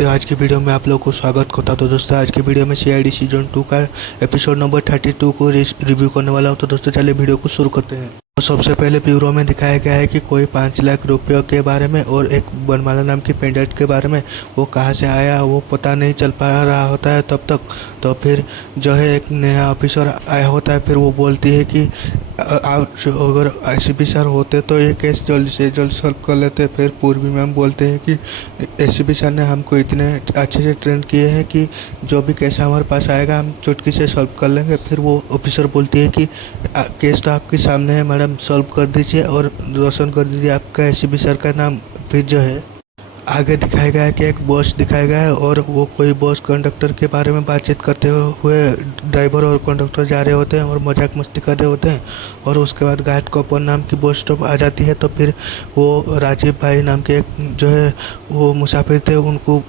तो आज की वीडियो में आप लोगों को स्वागत करता हूं। तो दोस्तों आज की वीडियो में सीआईडी सीजन 2 का एपिसोड नंबर 32 को रिव्यू करने वाला हूं। तो दोस्तों चलिए वीडियो को शुरू करते हैं। तो सबसे पहले ब्यूरो में दिखाया गया है कि कोई 5 लाख रुपयों के बारे में और एक बनमाला नाम की पेंडेंट के बारे में वो कहाँ से आया वो पता नहीं चल पा रहा होता है तब तक। तो फिर जो है एक नया ऑफिसर आया होता है। फिर वो बोलती है कि आप अगर एसीपी सर होते तो ये केस जल्द से जल्द सॉल्व कर लेते। फिर पूर्वी मैम बोलते हैं कि एसीपी सर ने हमको इतने अच्छे से ट्रेन किए हैं कि जो भी केस हमारे पास आएगा हम चुटकी से सॉल्व कर लेंगे। फिर वो ऑफिसर बोलती है कि केस तो आपके सामने है मैडम, सॉल्व कर दीजिए और रोशन कर दीजिए आपका एसीपी सर का नाम। फिर जो है आगे दिखाया गया है कि एक बॉस दिखाया गया है और वो कोई बॉस कंडक्टर के बारे में बातचीत करते हुए ड्राइवर और कंडक्टर जा रहे होते हैं और मजाक मस्ती कर रहे होते हैं। और उसके बाद गार्ड कॉपर नाम की बस स्टॉप आ जाती है। तो फिर वो राजीव भाई नाम के एक जो है वो मुसाफिर थे उनको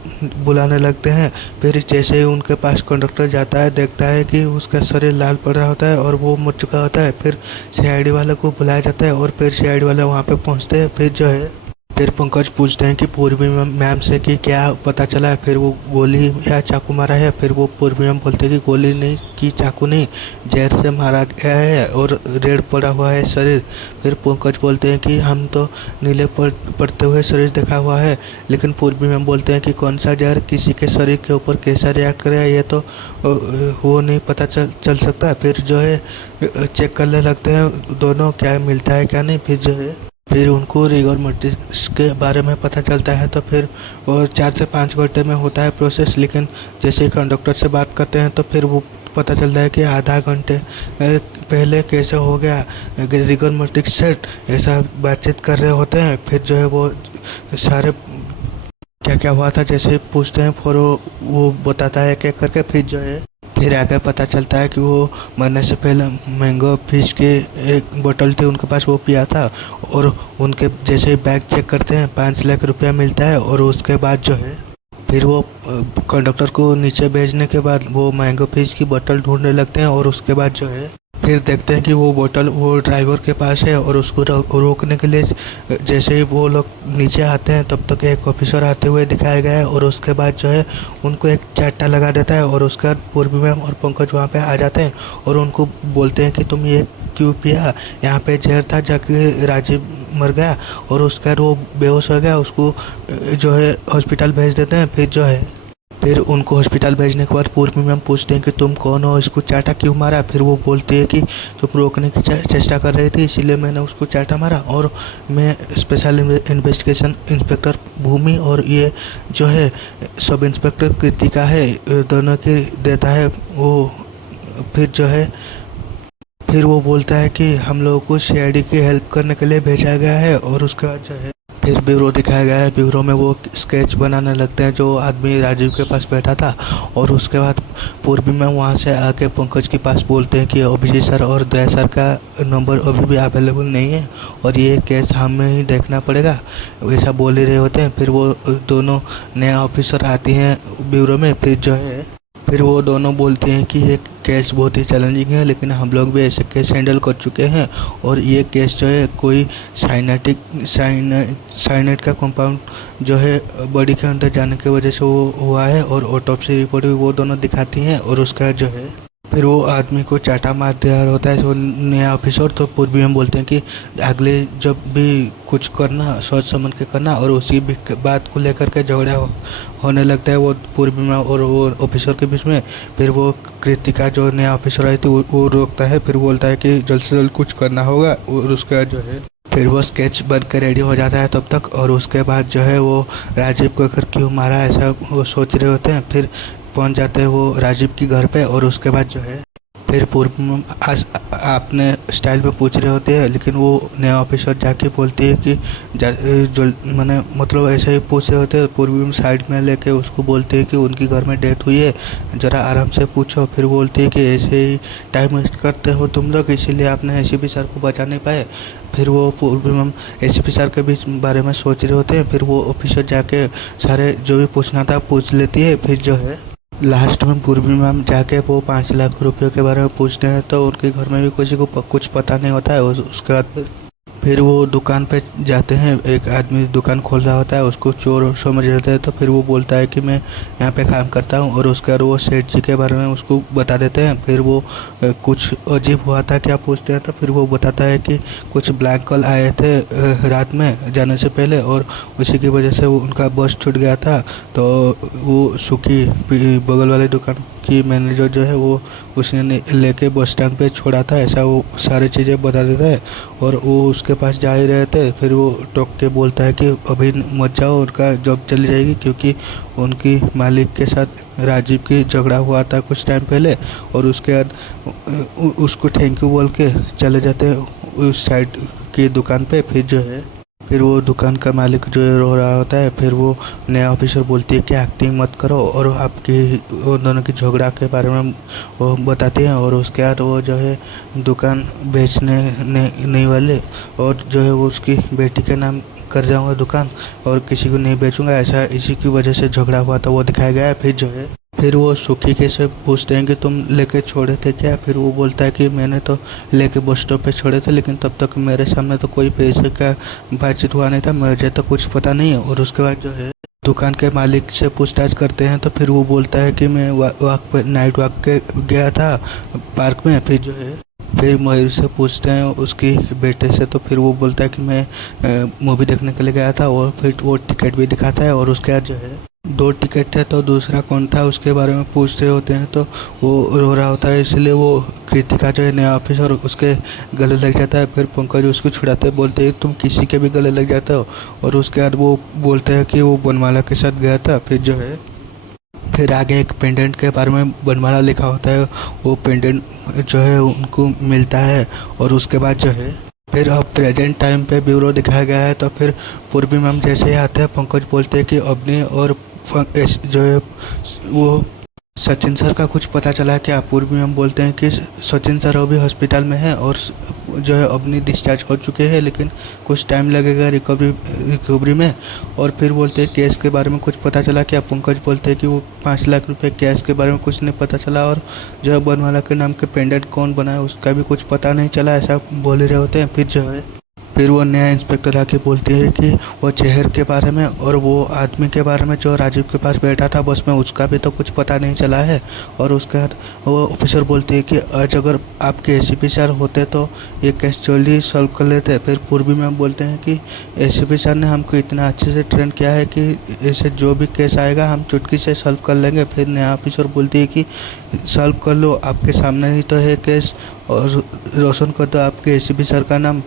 बुलाने लगते हैं। फिर जैसे ही उनके पास कंडक्टर जाता है देखता है कि उसका शरीर लाल पड़ रहा होता है और वो मर चुका होता है। फिर सीआईडी वाले को बुलाया जाता है और फिर सीआईडी वाले वहाँ पे पहुँचते हैं। फिर जो है फिर पंकज पूछते हैं कि पूर्वी मैम से कि क्या पता चला है, फिर वो गोली या चाकू मारा है। फिर वो पूर्वी मैम बोलते हैं कि गोली नहीं कि चाकू नहीं, जहर से मारा गया है और रेड पड़ा हुआ है शरीर। फिर पंकज बोलते हैं कि हम तो नीले पड़ते हुए शरीर देखा हुआ है, लेकिन पूर्वी मैम बोलते हैं कि कौन सा जहर किसी के शरीर के ऊपर कैसा रिएक्ट करेगा ये तो वो नहीं पता चल सकता। फिर जो है चेक करने लगते हैं दोनों क्या मिलता है क्या नहीं। फिर उनको रिगोर मोर्टिस के बारे में पता चलता है। तो फिर और 4 से 5 घंटे में होता है प्रोसेस, लेकिन जैसे ही कंडक्टर से बात करते हैं तो फिर वो पता चलता है कि आधा घंटे पहले कैसे हो गया रिगोर मोर्टिस सेट, ऐसा बातचीत कर रहे होते हैं। फिर जो है वो सारे क्या क्या हुआ था जैसे पूछते हैं फिर वो बताता है क्या करके। फिर आगे पता चलता है कि वो मरने से पहले मैंगो फिश की एक बोतल थी उनके पास, वो पिया था। और उनके जैसे ही बैग चेक करते हैं 5 लाख रुपया मिलता है। और उसके बाद जो है फिर वो कंडक्टर को नीचे भेजने के बाद वो मैंगो फिश की बोतल ढूंढने लगते हैं। और उसके बाद जो है फिर देखते हैं कि वो बोतल वो ड्राइवर के पास है और उसको रोकने के लिए जैसे ही वो लोग नीचे आते हैं तब तक एक ऑफिसर आते हुए दिखाया गया है। और उसके बाद जो है उनको एक चाटा लगा देता है और उसके बाद पूर्वी मैम और पंकज वहाँ पे आ जाते हैं और उनको बोलते हैं कि तुम ये क्यों पिया, यहाँ पे जहर था जाके राजीव मर गया। और उसके बाद वो बेहोश हो गया, उसको जो है हॉस्पिटल भेज देते हैं। फिर उनको हॉस्पिटल भेजने के बाद पूर्वी मैम पूछते हैं कि तुम कौन हो, इसको चाटा क्यों मारा। फिर वो बोलती है कि तुम रोकने की चेष्टा कर रही थी इसीलिए मैंने उसको चाटा मारा, और मैं स्पेशल इन्वेस्टिगेशन इंस्पेक्टर भूमि और ये जो है सब इंस्पेक्टर कृतिका है, दोनों की देता है वो। फिर वो बोलता है कि हम लोगों को सीआईडी की हेल्प करने के लिए भेजा गया है। और उसके बाद जो है फिर ब्यूरो दिखाया गया है। ब्यूरो में वो स्केच बनाने लगते हैं जो आदमी राजीव के पास बैठा था। और उसके बाद पूर्वी में वहाँ से आके पंकज के पास बोलते हैं कि अभिजीत सर और दया सर का नंबर अभी भी अवेलेबल नहीं है और ये केस हमें ही देखना पड़ेगा, वैसा बोल ही रहे होते हैं। फिर वो दोनों नया ऑफिसर आती हैं ब्यूरो में। फिर वो दोनों बोलते हैं कि ये केस बहुत ही चैलेंजिंग है, लेकिन हम लोग भी ऐसे केस हैंडल कर चुके हैं और ये केस जो है कोई साइनाइड का कंपाउंड जो है बॉडी के अंदर जाने की वजह से वो हुआ है। और ऑटोप्सी रिपोर्ट भी वो दोनों दिखाती हैं। और उसका जो है फिर वो आदमी को चाटा मार दिया होता है वो नया ऑफिसर। तो पूर्वी में बोलते हैं कि अगले जब भी कुछ करना सोच समझ के करना, और उसी भी बात को लेकर के झगड़ा होने लगता है वो पूर्वी में और वो ऑफिसर के बीच में। फिर वो कृतिका जो नया ऑफिसर आई थी वो रोकता है, फिर बोलता है कि जल्द से जल्द कुछ करना होगा। और उसके बाद जो है फिर वो स्केच बन कर रेडी हो जाता है तब तक। और उसके बाद जो है वो राजीव को आखिर क्यों मारा ऐसा वो सोच रहे होते हैं। फिर पहुंच जाते हैं वो राजीव की घर पे। और उसके बाद जो है फिर पूर्व आपने स्टाइल में पूछ रहे होते हैं, लेकिन वो नया ऑफिसर जाके बोलती है कि मतलब ऐसे ही पूछ रहे होते हैं। पूर्वी में साइड में लेके उसको बोलते हैं कि उनकी घर में डेथ हुई है, ज़रा आराम से पूछो। फिर बोलती है कि ऐसे ही टाइम वेस्ट करते हो तुम लोग, इसीलिए आपने एसीपी सर को बचा नहीं पाए। फिर वो पूर्वी मैम एसीपी सर के बीच बारे में सोच रहे होते हैं। फिर वो ऑफिसर जाके सारे जो भी पूछना था पूछ लेती है। फिर जो है लास्ट में पूर्वी मैम जाके वो 5 लाख रुपयों के बारे में पूछते हैं। तो उनके घर में भी किसी को कुछ पता नहीं होता है। उसके बाद फिर फिर वो दुकान पे जाते हैं, एक आदमी दुकान खोल रहा होता है, उसको चोर समझ लेते हैं। तो फिर वो बोलता है कि मैं यहाँ पे काम करता हूँ, और उसके बाद वो सेठ जी के बारे में उसको बता देते हैं। फिर वो कुछ अजीब हुआ था क्या पूछते हैं, तो फिर वो बताता है कि कुछ ब्लैक कॉल आए थे रात में जाने से पहले, और उसी की वजह से वो उनका बस छूट गया था। तो वो सुखी बगल वाले दुकान की मैनेजर जो है वो उसने लेके बस स्टैंड पे छोड़ा था, ऐसा वो सारी चीज़ें बता देता है। और वो उसके पास जा ही रहे थे, फिर वो टोक के बोलता है कि अभी मत जाओ, उनका जॉब चली जाएगी, क्योंकि उनकी मालिक के साथ राजीव की झगड़ा हुआ था कुछ टाइम पहले। और उसके बाद उसको थैंक यू बोल के चले जाते हैं उस साइड की दुकान पे। फिर वो दुकान का मालिक जो है रो रहा होता है। फिर वो नया ऑफिसर बोलती है कि एक्टिंग मत करो, और आपकी उन दोनों की झगड़ा के बारे में वो बताती हैं। और उसके बाद वो जो है दुकान बेचने नहीं वाले, और जो है वो उसकी बेटी के नाम कर जाऊंगा दुकान, और किसी को नहीं बेचूंगा, ऐसा इसी की वजह से झगड़ा हुआ था वो दिखाया गया है। फिर वो सुखी के से पूछते हैं कि तुम लेके छोड़े थे क्या। फिर वो बोलता है कि मैंने तो लेके बस स्टॉप पे छोड़े थे, लेकिन तब तक मेरे सामने तो कोई पैसे का बातचीत हुआ नहीं था, मुझे तो कुछ पता नहीं है। और उसके बाद जो है दुकान के मालिक से पूछताछ करते हैं, तो फिर वो बोलता है कि मैं वॉक पे नाइट वॉक के गया था पार्क में। फिर मयूर से पूछते हैं उसकी बेटे से, तो फिर वो बोलता है कि मैं मूवी देखने के लिए गया था। और फिर वो टिकट भी दिखाता है। और उसके बाद जो है 2 टिकट थे, तो दूसरा कौन था उसके बारे में पूछते होते हैं, तो वो रो रहा होता है। इसलिए वो कृतिका जो है नया ऑफिसर उसके गले लग जाता है। फिर पंकज उसको छुड़ाते बोलते हैं तुम किसी के भी गले लग जाते हो। और उसके बाद वो बोलते हैं कि वो बनमाला के साथ गया था। फिर आगे एक पेंडेंट के बारे में बनमाला लिखा होता है, वो पेंडेंट जो है उनको मिलता है। और उसके बाद जो है फिर अब प्रेजेंट टाइम पे ब्यूरो दिखाया गया है। तो फिर पूर्वी मैम जैसे ही आते हैं, पंकज बोलते हैं कि अवनी और जो है वो सचिन सर का कुछ पता चला है क्या। पूर्वी मैम बोलते हैं कि सचिन सर अभी हॉस्पिटल में है, और जो है अवनी डिस्चार्ज हो चुके हैं, लेकिन कुछ टाइम लगेगा रिकवरी में। और फिर बोलते हैं केस के बारे में कुछ पता चला क्या। पंकज बोलते हैं कि वो 5 लाख रुपए कैश के बारे में कुछ नहीं पता चला, और जो है बनवाला के नाम के पेंडेंट कौन बनाया उसका भी कुछ पता नहीं चला, ऐसा बोल रहे होते हैं। फिर वो नया इंस्पेक्टर आके बोलती है कि वो चेहर के बारे में और वो आदमी के बारे में जो राजीव के पास बैठा था बस में, उसका भी तो कुछ पता नहीं चला है। और उसके बाद वो ऑफिसर बोलती है कि आज अगर आपके एसीपी सर होते तो ये केस जल्दी सॉल्व कर लेते। फिर पूर्वी मैम बोलते हैं कि एसीपी सर ने हमको इतना अच्छे से ट्रेन किया है कि ऐसे जो भी केस आएगा हम चुटकी से सॉल्व कर लेंगे। फिर नया ऑफिसर बोलती है कि सॉल्व कर लो, आपके सामने ही तो है केस, और रोशन कर दो आपके एसीपी सर का नाम।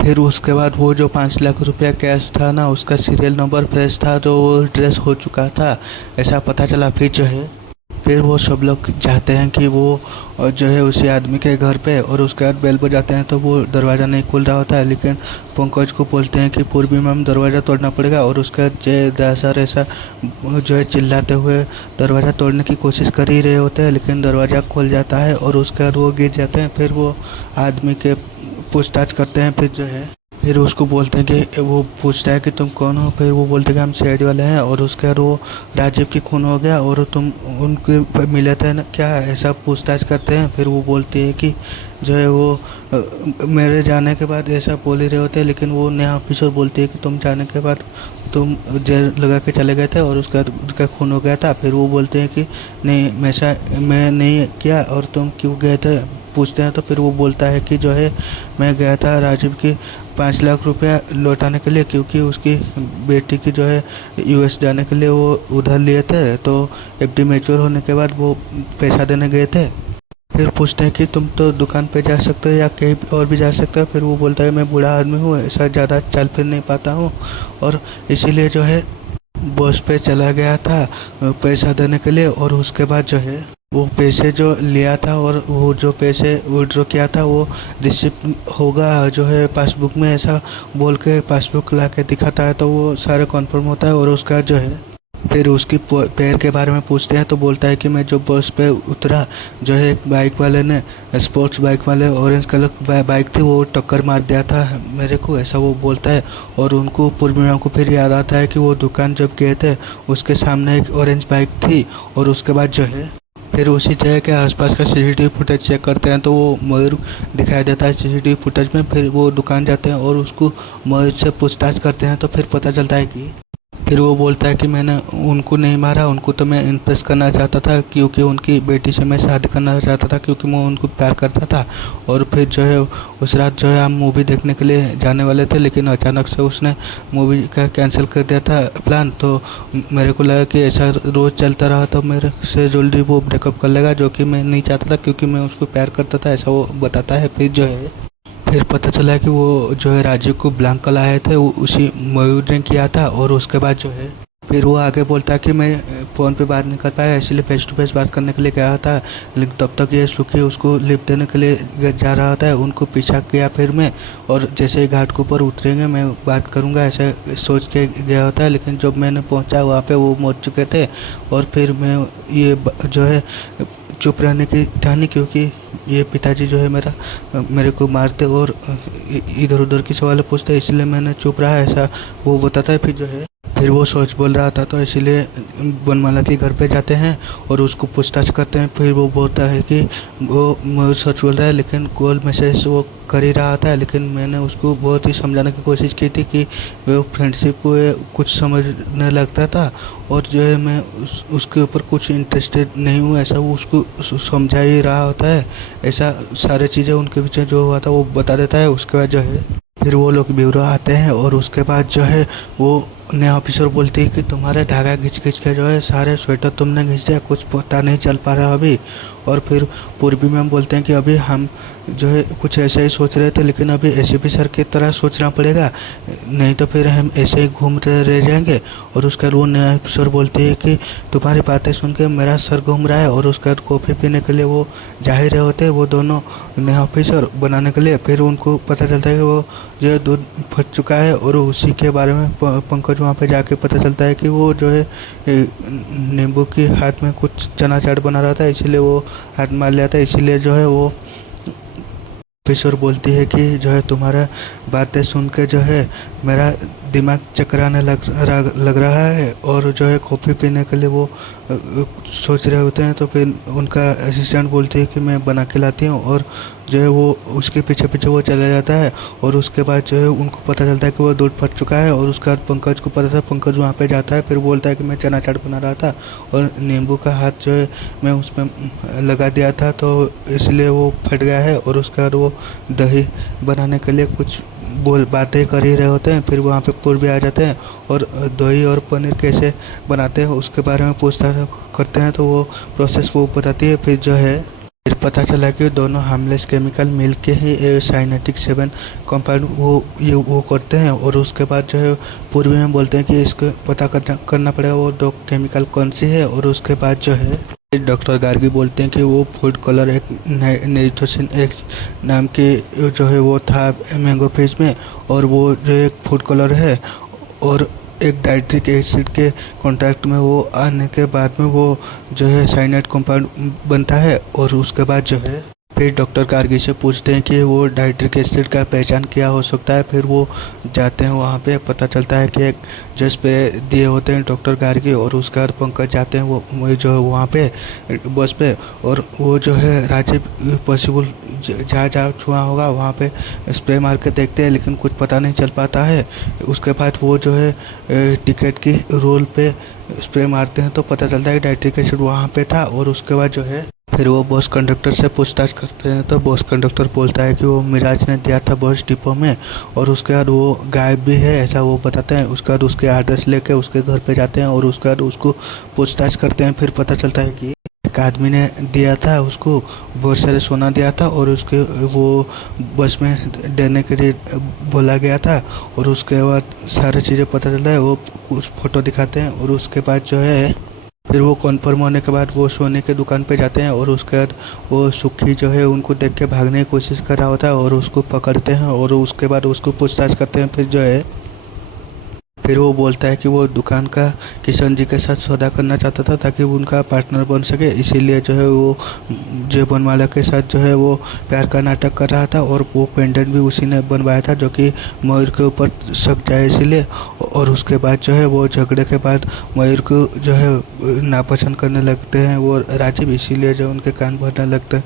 फिर उसके बाद वो जो 5 लाख रुपया कैश था ना, उसका सीरियल नंबर फ्रेश था, तो वो ट्रेस हो चुका था, ऐसा पता चला। फिर वो सब लोग चाहते हैं कि वो जो है उसी आदमी के घर पे, और उसके बाद बेल बजाते हैं तो वो दरवाज़ा नहीं खुल रहा होता है। लेकिन पंकज को बोलते हैं कि पूर्वी मैम दरवाज़ा तोड़ना पड़ेगा, और उसके बाद जय दासर ऐसा जो है चिल्लाते हुए दरवाज़ा तोड़ने की कोशिश कर ही रहे होते हैं, लेकिन दरवाज़ा खुल जाता है और उसके बाद वो गिर जाते हैं। फिर वो आदमी के पूछताछ करते हैं। फिर उसको बोलते हैं कि वो पूछता है कि तुम कौन हो। फिर वो बोलते हैं कि हम सीआईडी वाले हैं, और उसके बाद वो राजीव की खून हो गया और तुम उनके मिले थे ना क्या, ऐसा पूछताछ करते हैं। फिर वो बोलती है कि जो है वो मेरे जाने के बाद ऐसा बोल ही रहे होते हैं, लेकिन वो नया ऑफिसर बोलती है कि तुम जाने के बाद तुम जेल लगा के चले गए थे और उसके बाद उनका खून हो गया था। फिर वो बोलते हैं कि नहीं मैं नहीं किया, और तुम क्यों गए थे पूछते हैं। तो फिर वो बोलता है कि जो है मैं गया था राजीव की 5 लाख रुपया लौटाने के लिए, क्योंकि उसकी बेटी की जो है यूएस जाने के लिए वो उधार लिए थे, तो एफडी मैच्योर होने के बाद वो पैसा देने गए थे। फिर पूछते हैं कि तुम तो दुकान पे जा सकते हो या कहीं और भी जा सकते हो। फिर वो बोलता है मैं बूढ़ा आदमी हूँ, ऐसा ज़्यादा चल फिर नहीं पाता हूँ, और इसीलिए जो है बस पे चला गया था पैसा देने के लिए। और उसके बाद जो है वो पैसे जो लिया था और वो जो पैसे विड्रॉ किया था वो रिसिप्ट होगा जो है पासबुक में, ऐसा बोल के पासबुक ला के दिखाता है, तो वो सारा कन्फर्म होता है। और उसका जो है फिर उसकी पैर के बारे में पूछते हैं, तो बोलता है कि मैं जो बस पे उतरा जो है एक बाइक वाले ने, स्पोर्ट्स बाइक वाले ऑरेंज कलर बाइक थी, वो टक्कर मार दिया था मेरे को, ऐसा वो बोलता है। और उनको पूर्णिमा को फिर याद आता है कि वो दुकान जब गए थे उसके सामने एक ऑरेंज बाइक थी। और उसके बाद जो है फिर उसी जगह के आसपास का सीसीटीवी फुटेज चेक करते हैं तो वो मयूर दिखाई देता है सीसीटीवी फुटेज में। फिर वो दुकान जाते हैं और उसको मयूर से पूछताछ करते हैं तो फिर पता चलता है कि फिर वो बोलता है कि मैंने उनको नहीं मारा, उनको तो मैं इम्प्रेस करना चाहता था क्योंकि उनकी बेटी से मैं शादी करना चाहता था क्योंकि मैं उनको प्यार करता था। और फिर जो है उस रात जो है हम मूवी देखने के लिए जाने वाले थे, लेकिन अचानक से उसने मूवी का कैंसिल कर दिया था प्लान। तो मेरे को लगा कि ऐसा रोज़ चलता रहा तो मेरे से जल्दी वो ब्रेकअप कर लेगा, जो कि मैं नहीं चाहता था क्योंकि मैं उसको प्यार करता था, ऐसा वो बताता है। फिर पता चला कि वो जो है राजीव को ब्लैंक कल आए थे वो उसी मयूर ने किया था। और उसके बाद जो है फिर वो आगे बोलता है कि मैं फ़ोन पे बात नहीं कर पाया इसलिए फेस टू फेस बात करने के लिए गया था, लेकिन तब तक ये सुखी उसको लिफ्ट देने के लिए जा रहा था। उनको पीछा किया फिर मैं, और जैसे ही घाट के ऊपर उतरेंगे मैं बात करूँगा ऐसे सोच के गया होता है, लेकिन जब मैंने पहुँचा वहाँ पे वो मर चुके थे। और फिर मैं ये जो है चुप रहने की ठानी क्योंकि ये पिताजी जो है मेरे को मारते और इधर उधर की सवाल पूछते, इसलिए मैंने चुप रहा, ऐसा वो बताता है। फिर वो सोच बोल रहा था तो इसीलिए बनमाला के घर पे जाते हैं और उसको पूछताछ करते हैं। फिर वो बोलता है कि वो सच बोल रहा है, लेकिन कॉल मैसेज वो कर ही रहा था, लेकिन मैंने उसको बहुत ही समझाने की कोशिश की थी कि वो फ्रेंडशिप को कुछ समझने लगता था और जो है मैं उसके ऊपर कुछ इंटरेस्टेड नहीं हूँ, ऐसा वो उसको समझा ही रहा होता है। ऐसा सारी चीज़ें उनके पीछे जो हुआ था वो बता देता है। उसके बाद जो है फिर वो लोग ब्यूरो आते हैं और उसके बाद जो है वो नया ऑफिसर बोलती है कि तुम्हारे धागा खींच खींच के जो है सारे स्वेटर तुमने खींच दिया, कुछ पता नहीं चल पा रहा अभी। और फिर पूर्वी मैम बोलते हैं कि अभी हम जो है कुछ ऐसे ही सोच रहे थे, लेकिन अभी एसीपी सर की तरह सोचना पड़ेगा, नहीं तो फिर हम ऐसे ही घूमते रह जाएंगे। और उसके बाद वो नया ऑफिसर बोलती है कि तुम्हारी बातें सुन के मेरा सर घूम रहा है। और उसके बाद कॉफ़ी पीने के लिए वो जा ही रहे होते हैं वो दोनों नया ऑफिसर बनाने के लिए। फिर उनको पता चलता है कि वो जो है दूध फट चुका है और उसी के बारे में पंकज वहाँ पे जाके पता चलता है कि वो जो है नींबू के हाथ में कुछ चना चाट बना रहा था, इसीलिए वो हाथ मार लिया था। इसीलिए जो है वो ऑफिसर बोलती है कि जो है तुम्हारा बातें सुन के जो है मेरा दिमाग चकराने लग रहा है। और जो है कॉफ़ी पीने के लिए वो सोच रहे होते हैं, तो फिर उनका असिस्टेंट बोलती है कि मैं बना के लाती हूँ। और जो है वो उसके पीछे पीछे वो चला जाता है। और उसके बाद जो है उनको पता चलता है कि वो दूध फट चुका है। और उसके बाद पंकज को पता था, पंकज वहाँ पे जाता है, फिर बोलता है कि मैं चना चाट बना रहा था और नींबू का हाथ जो है मैं उसमें लगा दिया था तो इसलिए वो फट गया है। और उसके बाद वो दही बनाने के लिए कुछ बातें कर ही रहे होते हैं। फिर वहाँ पे पूर्वी आ जाते हैं और दही और पनीर कैसे बनाते हैं उसके बारे में पूछताछ करते हैं, तो वो प्रोसेस वो बताती है। फिर पता चला कि दोनों हार्मलेस केमिकल मिल के ही साइनेटिक 7 कंपाउंड वो करते हैं। और उसके बाद जो है पूर्वी में बोलते हैं कि इसको पता करना पड़ेगा वो दो केमिकल कौन सी है। और उसके बाद जो है डॉक्टर गार्गी बोलते हैं कि वो फूड कलर एक नाइट्रोजन एक नाम के जो है वो था मैंगो फेज में, और वो जो एक फूड कलर है और एक डाइट्रिक एसिड के कांटेक्ट में वो आने के बाद में वो जो है साइनाइड कंपाउंड बनता है। और उसके बाद जो है फिर डॉक्टर गार्गी से पूछते हैं कि वो डाइट्रिक एसिड का पहचान क्या हो सकता है। फिर वो जाते हैं वहाँ पे, पता चलता है कि एक जो स्प्रे दिए होते हैं डॉक्टर गार्गी। और उसके बाद पंकज जाते हैं वो जो है वहाँ पे बस पे, और वो जो है राजीव पॉसिबल जहाँ छुआ होगा वहाँ पे स्प्रे मार के देखते हैं, लेकिन कुछ पता नहीं चल पाता है। उसके बाद वो जो है टिकट की रोल पे स्प्रे मारते हैं तो पता चलता है कि डाइट्रिक एसिड वहाँ पे था। और उसके बाद जो है फिर वो बस कंडक्टर से पूछताछ करते हैं तो बस कंडक्टर बोलता है कि वो मिराज ने दिया था बस डिपो में, और उसके बाद वो गायब भी है ऐसा वो बताते हैं। उसके बाद उसके एड्रेस लेके उसके घर पे जाते हैं और उसके बाद उसको पूछताछ करते हैं। फिर पता चलता है कि एक आदमी ने दिया था उसको बहुत सारे सोना दिया था और उसके वो बस में देने के लिए बोला गया था। और उसके बाद सारी चीज़ें पता चलता है, वो उस फोटो दिखाते हैं। और उसके बाद जो है फिर वो कन्फर्म होने के बाद वो सोने के दुकान पे जाते हैं और उसके बाद वो सुखी जो है उनको देख के भागने की कोशिश कर रहा होता है और उसको पकड़ते हैं और उसके बाद उसको पूछताछ करते हैं। फिर जो है फिर वो बोलता है कि वो दुकान का किशन जी के साथ सौदा करना चाहता था ताकि वो उनका पार्टनर बन सके, इसीलिए जो है वो जय बनवाला के साथ जो है वो प्यार का नाटक कर रहा था। और वो पेंडेंट भी उसी ने बनवाया था जो कि मयूर के ऊपर शक जाए इसीलिए। और उसके बाद जो है वो झगड़े के बाद मयूर को जो है नापसंद करने लगते हैं वो राजीव, इसीलिए जो उनके कान भरने लगते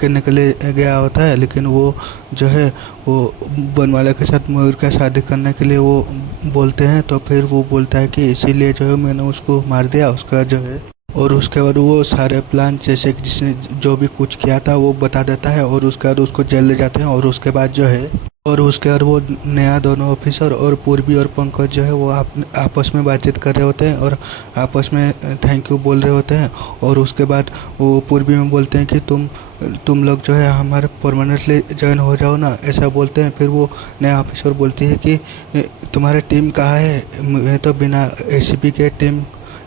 करने के लिए गया होता है। लेकिन वो जो है वो बनवाला के साथ मयूर का शादी करने के लिए वो बोलते हैं, तो फिर वो बोलता है कि इसीलिए जो है मैंने उसको मार दिया उसका जो है। और उसके बाद वो सारे प्लान जैसे कि जिसने जो भी कुछ किया था वो बता देता है और उसके बाद उसको जेल ले जाते हैं। और उसके बाद जो है उसके बाद वो नया दोनों ऑफिसर और पूर्वी और पंकज जो है वो आपस में बातचीत कर रहे होते हैं और आपस में थैंक यू बोल रहे होते हैं। और उसके बाद वो पूर्वी में बोलते हैं कि तुम लोग जो है हमारे परमानेंटली ज्वाइन हो जाओ ना, ऐसा बोलते हैं। फिर वो नया ऑफिसर बोलती है कि तुम्हारी टीम कहाँ है, मैं तो बिना एसीपी के टीम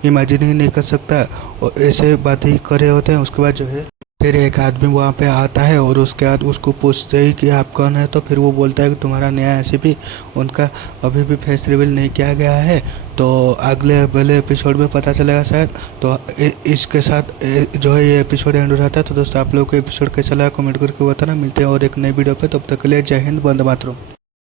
इमेजिन ही नहीं कर सकता। और ऐसे बात ही कर रहे होते हैं। उसके बाद जो है फिर एक आदमी वहाँ पे आता है और उसके बाद उसको पूछते ही कि आप कौन है, तो फिर वो बोलता है कि तुम्हारा नया एसीपी, उनका अभी भी फेस रिवील नहीं किया गया है, तो अगले एपिसोड में पता चलेगा शायद। तो इसके साथ जो है ये एपिसोड एंड हो जाता है। तो दोस्तों आप लोगों को एपिसोड कैसा लगा कमेंट करके बताना। मिलते हैं और एक नई वीडियो पे, तब तक के लिए जय हिंद, वंदे मातरम।